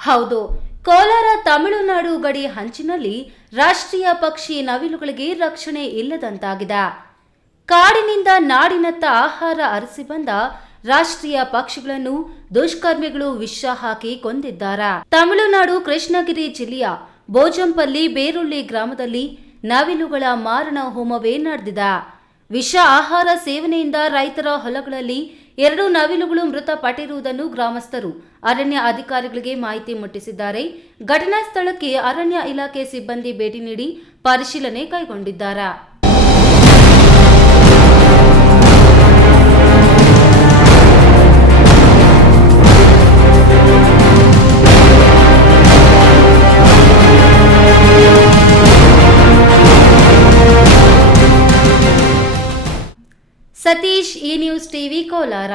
ಹೌದು. ಕೋಲಾರ ತಮಿಳುನಾಡು ಗಡಿ ಹಂಚಿನಲ್ಲಿ ರಾಷ್ಟ್ರೀಯ ಪಕ್ಷಿ ನವಿಲುಗಳಿಗೆ ರಕ್ಷಣೆ ಇಲ್ಲದಂತಾಗಿದೆ. ಕಾಡಿನಿಂದ ನಾಡಿನತ್ತ ಆಹಾರ ಅರಸಿ ಬಂದ ರಾಷ್ಟ್ರೀಯ ಪಕ್ಷಿಗಳನ್ನು ದುಷ್ಕರ್ಮಿಗಳು ವಿಷ ಹಾಕಿ ಕೊಂದಿದ್ದಾರೆ. ತಮಿಳುನಾಡು ಕೃಷ್ಣಗಿರಿ ಜಿಲ್ಲೆಯ ಬೋಜಂಪಲ್ಲಿ ಬೇರುಳ್ಳಿ ಗ್ರಾಮದಲ್ಲಿ ನವಿಲುಗಳ ಮಾರಣ ಹೋಮವೇ ನಡೆದಿದೆ. ವಿಷ ಆಹಾರ ಸೇವನೆಯಿಂದ ರೈತರ ಹೊಲಗಳಲ್ಲಿ ಎರಡು ನವಿಲುಗಳು ಮೃತಪಟ್ಟಿರುವುದನ್ನು ಗ್ರಾಮಸ್ಥರು ಅರಣ್ಯ ಅಧಿಕಾರಿಗಳಿಗೆ ಮಾಹಿತಿ ಮುಟ್ಟಿಸಿದ್ದಾರೆ. ಘಟನಾ ಸ್ಥಳಕ್ಕೆ ಅರಣ್ಯ ಇಲಾಖೆ ಸಿಬ್ಬಂದಿ ಭೇಟಿ ನೀಡಿ ಪರಿಶೀಲನೆ ಕೈಗೊಂಡಿದ್ದಾರೆ? ಸತೀಶ್ ಈ ನ್ಯೂಸ್ ಟಿವಿ ಕೋಲಾರ.